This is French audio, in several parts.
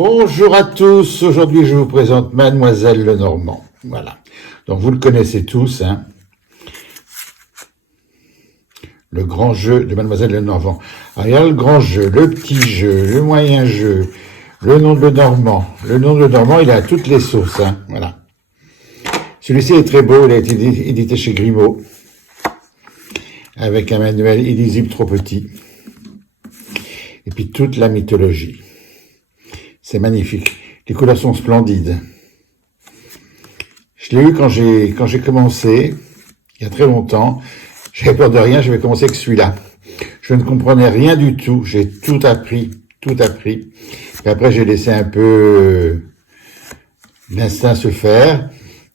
Bonjour à tous, aujourd'hui je vous présente Mademoiselle Lenormand. Voilà, donc vous le connaissez tous, hein. Le grand jeu de Mademoiselle Lenormand. Alors il y a le grand jeu, le petit jeu, le moyen jeu, le nom de Lenormand. Le nom de Lenormand, il a toutes les sauces, hein. Voilà. Celui-ci est très beau, il a été édité chez Grimaud, avec un manuel illisible trop petit. Et puis toute la mythologie. C'est magnifique. Les couleurs sont splendides. Je l'ai eu quand j'ai commencé, il y a très longtemps. J'avais peur de rien, j'avais commencé avec celui-là. Je ne comprenais rien du tout. J'ai tout appris, tout appris. Et après, j'ai laissé un peu l'instinct se faire.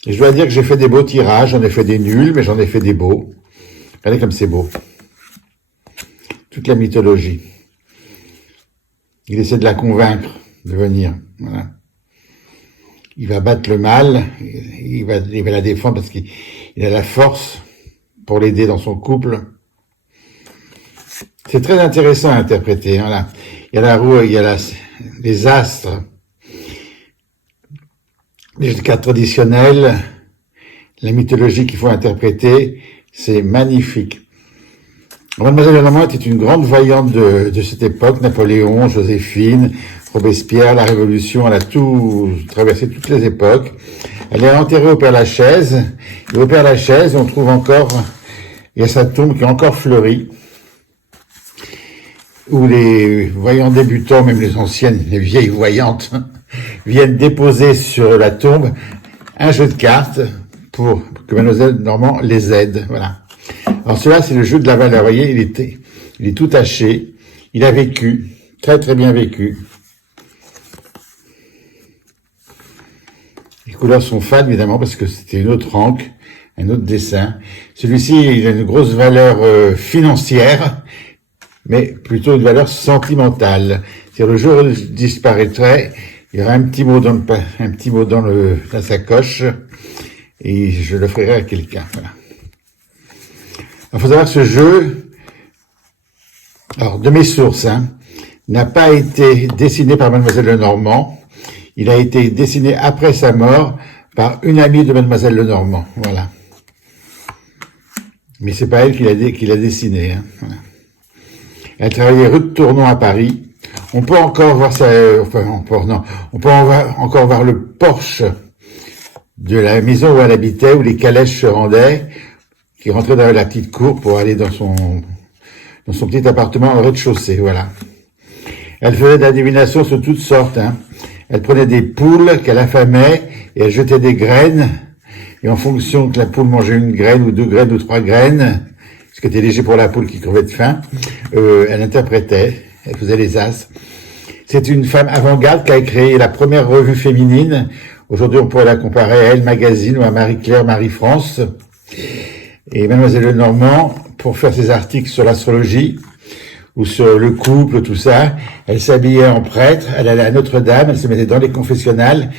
Et je dois dire que j'ai fait des beaux tirages. J'en ai fait des nuls, mais j'en ai fait des beaux. Regardez comme c'est beau. Toute la mythologie. Il essaie de la convaincre de venir. Voilà. Il va battre le mal, il va la défendre parce qu'il a la force pour l'aider dans son couple. C'est très intéressant à interpréter. Voilà. Il y a la roue, il y a les astres, les cartes traditionnelles, la mythologie qu'il faut interpréter. C'est magnifique. Mademoiselle Lenormand était une grande voyante de cette époque, Napoléon, Joséphine, Robespierre, la Révolution, elle a tout traversé toutes les époques. Elle est enterrée au Père-Lachaise, et au Père-Lachaise, on trouve encore, il y a sa tombe qui est encore fleurie, où les voyants débutants, même les anciennes, les vieilles voyantes, viennent déposer sur la tombe un jeu de cartes pour que Mademoiselle Lenormand les aide, voilà. Alors cela, c'est le jeu de la valeur. Vous voyez, il est tout taché. Il a vécu, très très bien vécu. Les couleurs sont fades, évidemment, parce que c'était une autre encre, un autre dessin. Celui-ci, il a une grosse valeur financière, mais plutôt une valeur sentimentale. C'est-à-dire, le jour où il disparaîtrait, il y aura un petit mot dans la sacoche, et je l'offrirai à quelqu'un. Voilà. Il faut savoir que ce jeu, alors de mes sources, hein, n'a pas été dessiné par Mademoiselle Lenormand. Il a été dessiné après sa mort par une amie de Mademoiselle Lenormand. Voilà. Mais c'est pas elle qui l'a dessiné. Hein. Voilà. Elle travaillait rue de Tournon à Paris. On peut encore voir on peut encore voir le porche de la maison où elle habitait, où les calèches se rendaient, qui rentrait dans la petite cour pour aller dans son petit appartement au rez-de-chaussée, voilà. Elle faisait de la divination sur toutes sortes, hein. Elle prenait des poules qu'elle affamait et elle jetait des graines, et en fonction que la poule mangeait une graine ou deux graines ou trois graines, ce qui était léger pour la poule qui crevait de faim, elle interprétait, elle faisait les as. C'est une femme avant-garde qui a créé la première revue féminine. Aujourd'hui, on pourrait la comparer à Elle Magazine ou à Marie-Claire, Marie-France. Et Mademoiselle Lenormand, pour faire ses articles sur l'astrologie, ou sur le couple, tout ça, elle s'habillait en prêtre, elle allait à Notre-Dame, elle se mettait dans les confessionnals,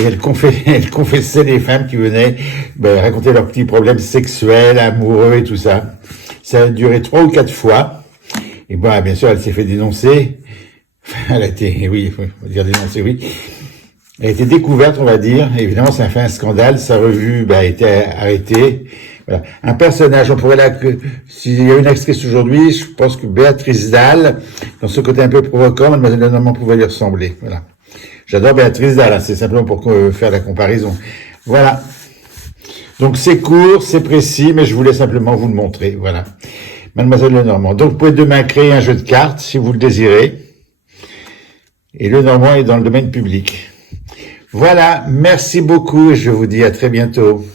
et elle confessait les femmes qui venaient raconter leurs petits problèmes sexuels, amoureux et tout ça. Ça a duré 3 ou 4 fois, et bien sûr, elle s'est fait dénoncer, elle a été, oui, il faut dire dénoncer, oui. Elle a été découverte, on va dire, et évidemment, ça a fait un scandale, sa revue a été arrêtée. Voilà. Un personnage, on pourrait s'il y a une actrice aujourd'hui, je pense que Béatrice Dalle, dans ce côté un peu provoquant, Mademoiselle Lenormand pouvait lui ressembler. Voilà. J'adore Béatrice Dalle, hein, c'est simplement pour faire la comparaison. Voilà. Donc c'est court, c'est précis, mais je voulais simplement vous le montrer. Voilà. Mademoiselle Lenormand. Donc vous pouvez demain créer un jeu de cartes, si vous le désirez. Et Lenormand est dans le domaine public. Voilà, merci beaucoup et je vous dis à très bientôt.